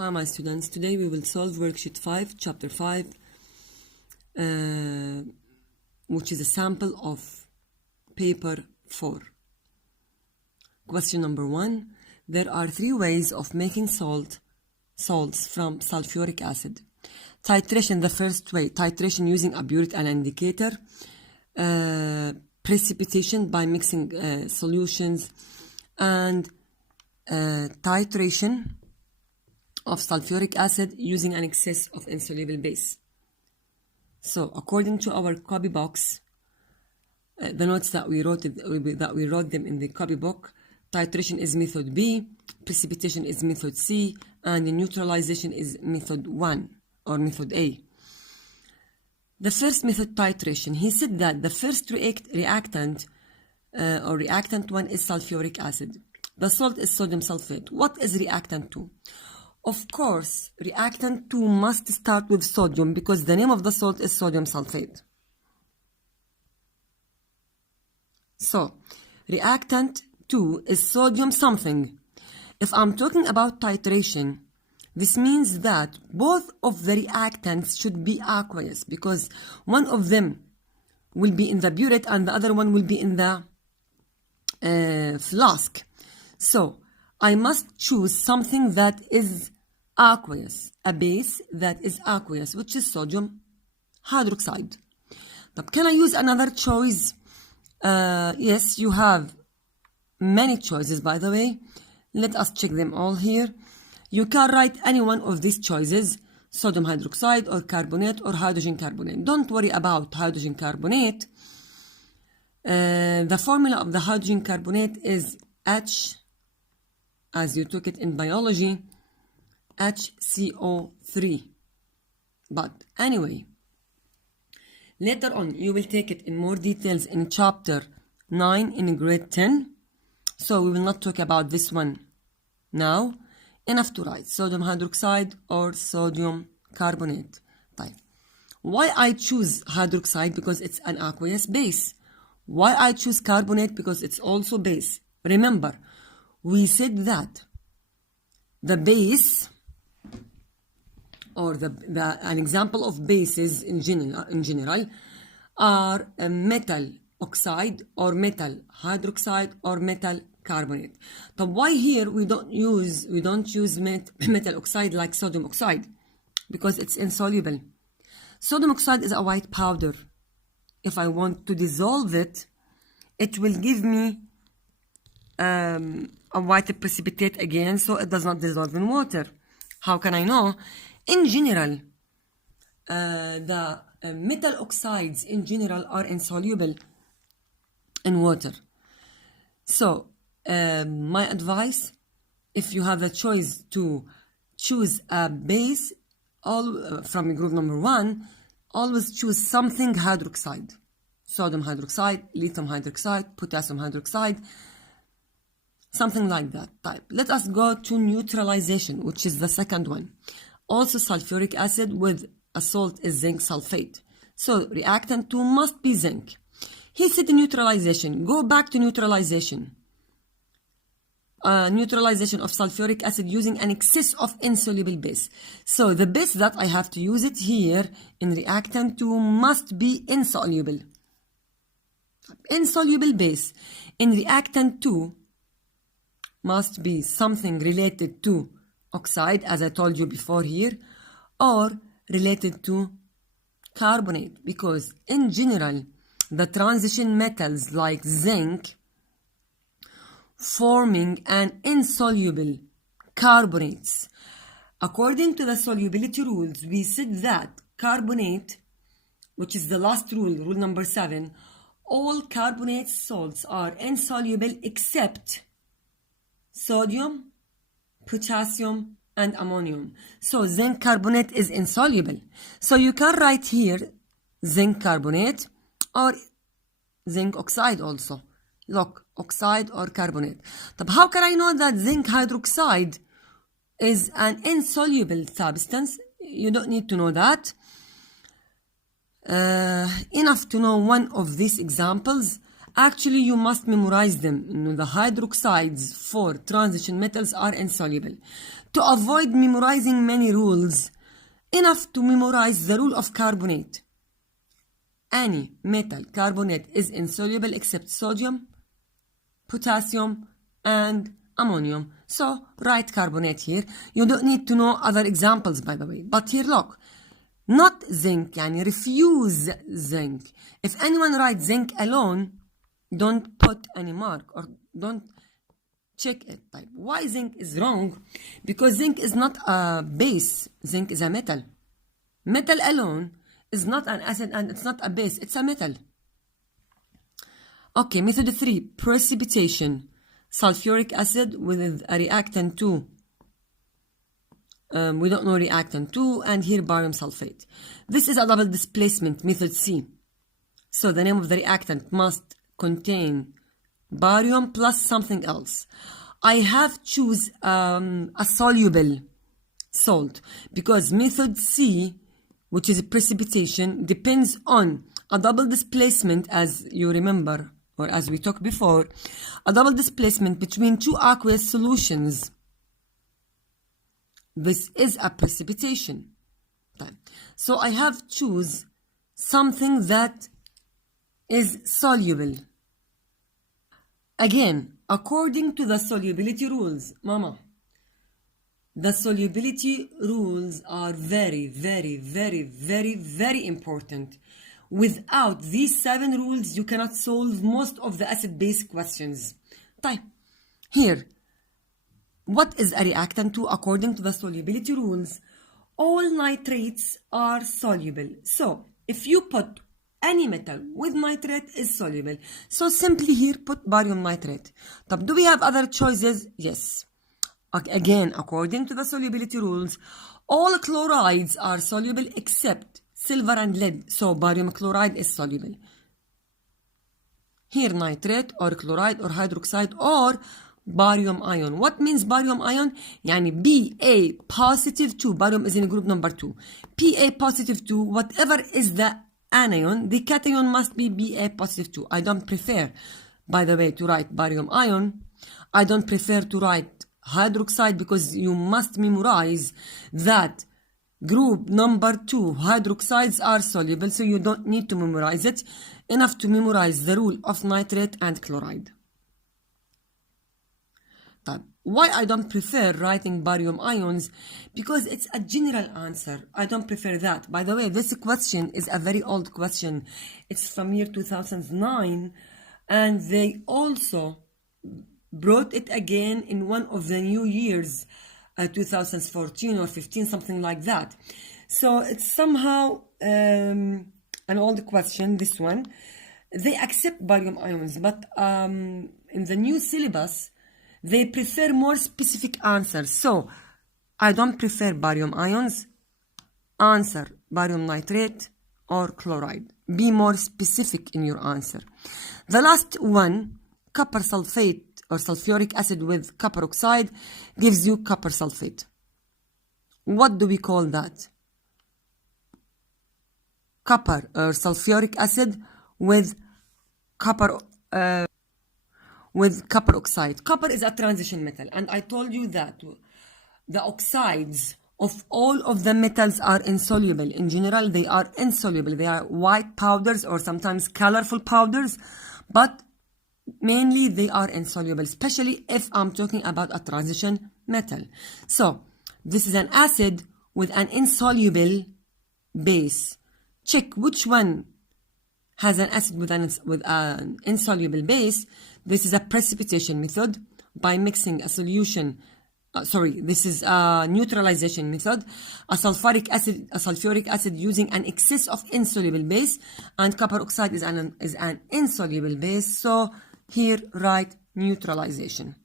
Hi my students, today we will solve worksheet 5, chapter 5, which is a sample of paper 4. Question number 1. There are 3 ways of making salts from sulfuric acid. Titration, the first way, titration using a burette and indicator. Precipitation by mixing solutions, and titration of sulfuric acid using an excess of insoluble base. So, according to our copy box, the notes that we wrote them in the copy book, titration is method B, precipitation is method C, and the neutralization is method 1 or method A. The first method, titration, he said that the first reactant 1 is sulfuric acid. The salt is sodium sulfate. What is reactant 2? Of course, reactant 2 must start with sodium because the name of the salt is sodium sulfate. So, reactant 2 is sodium something. If I'm talking about titration, this means that both of the reactants should be aqueous because one of them will be in the burette and the other one will be in the flask. So, I must choose something that is aqueous, a base that is aqueous, which is sodium hydroxide. But can I use another choice? Yes, you have many choices, by the way. Let us check them all here. You can write any one of these choices, sodium hydroxide or carbonate or hydrogen carbonate. Don't worry about hydrogen carbonate. The formula of the hydrogen carbonate is H, as you took it in biology, HCO3. But anyway, later on you will take it in more details in chapter 9 in grade 10. So we will not talk about this one now. Enough to write sodium hydroxide or sodium carbonate. Why I choose hydroxide? Because it's an aqueous base. Why I choose carbonate? Because it's also base. Remember, we said that the base, or an example of bases in general are a metal oxide or metal hydroxide or metal carbonate. But why here we don't use metal oxide like sodium oxide? Because it's insoluble. Sodium oxide is a white powder. If I want to dissolve it, it will give me a white precipitate again, so it does not dissolve in water. How can I know? In general, the metal oxides in general are insoluble in water. So, my advice, if you have the choice to choose a base from group number 1, always choose something hydroxide. Sodium hydroxide, lithium hydroxide, potassium hydroxide, something like that type. Let us go to neutralization, which is the second one. Also sulfuric acid with a salt is zinc sulfate. So reactant 2 must be zinc. He said neutralization. Go back to neutralization. Neutralization of sulfuric acid using an excess of insoluble base. So the base that I have to use it here in reactant 2 must be insoluble. Insoluble base in reactant 2 must be something related to oxide, as I told you before here, or related to carbonate, because in general the transition metals like zinc forming an insoluble carbonates. According to the solubility rules, we said that carbonate, which is the last rule, rule number 7, all carbonate salts are insoluble except sodium, potassium, and ammonium. So zinc carbonate is insoluble. So you can write here zinc carbonate or zinc oxide also. Look, oxide or carbonate. But how can I know that zinc hydroxide is an insoluble substance? You don't need to know that. Enough to know one of these examples, Actually, you must memorize them. The hydroxides for transition metals are insoluble. To avoid memorizing many rules, enough to memorize the rule of carbonate. Any metal carbonate is insoluble except sodium, potassium, and ammonium. So write carbonate here. You don't need to know other examples, by the way. But here, look. Not zinc, يعني refuse zinc. If anyone writes zinc alone, don't put any mark or don't check it. Type. Why zinc is wrong? Because zinc is not a base. Zinc is a metal. Metal alone is not an acid and it's not a base. It's a metal. Okay, method 3, precipitation. Sulfuric acid with a reactant 2. We don't know reactant 2, and here barium sulfate. This is a double displacement, method C. So the name of the reactant must contain barium plus something else. I have choose a soluble salt because method C, which is precipitation, depends on a double displacement, as you remember, or as we talked before, a double displacement between two aqueous solutions. This is a precipitation. So I have choose something that is soluble. Again, according to the solubility rules, Mama, the solubility rules are very, very, very, very, very important. Without these 7 rules, you cannot solve most of the acid-base questions. Here, what is a reactant 2 according to the solubility rules? All nitrates are soluble. So, if you put any metal with nitrate is soluble. So, simply here put barium nitrate. Do we have other choices? Yes. Again, according to the solubility rules, all chlorides are soluble except silver and lead. So, barium chloride is soluble. Here, nitrate or chloride or hydroxide or barium ion. What means barium ion? يعني Ba positive 2. Barium is in group number 2. Pa positive 2. Whatever is the anion, the cation must be Ba positive 2. I don't prefer, by the way, to write barium ion. I don't prefer to write hydroxide because you must memorize that group number 2 hydroxides are soluble, so you don't need to memorize it. Enough to memorize the rule of nitrate and chloride. Why I don't prefer writing barium ions? Because it's a general answer. I don't prefer that. By the way, this question is a very old question. It's from year 2009, and they also brought it again in one of the new years, 2014 or 15, something like that. So it's somehow an old question, this one. They accept barium ions, but in the new syllabus, they prefer more specific answers. So, I don't prefer barium ions. Answer barium nitrate or chloride. Be more specific in your answer. The last one, copper sulfate or sulfuric acid with copper oxide, gives you copper sulfate. What do we call that? Copper or sulfuric acid with copper oxide. Copper is a transition metal, and I told you that the oxides of all of the metals are insoluble. In general, they are insoluble. They are white powders or sometimes colorful powders, but mainly they are insoluble, especially if I'm talking about a transition metal. So, this is an acid with an insoluble base. Check which one has an acid with an insoluble base. This is a precipitation method by mixing a solution. This is a neutralization method. A sulfuric acid using an excess of insoluble base, and copper oxide is an insoluble base. So here write neutralization.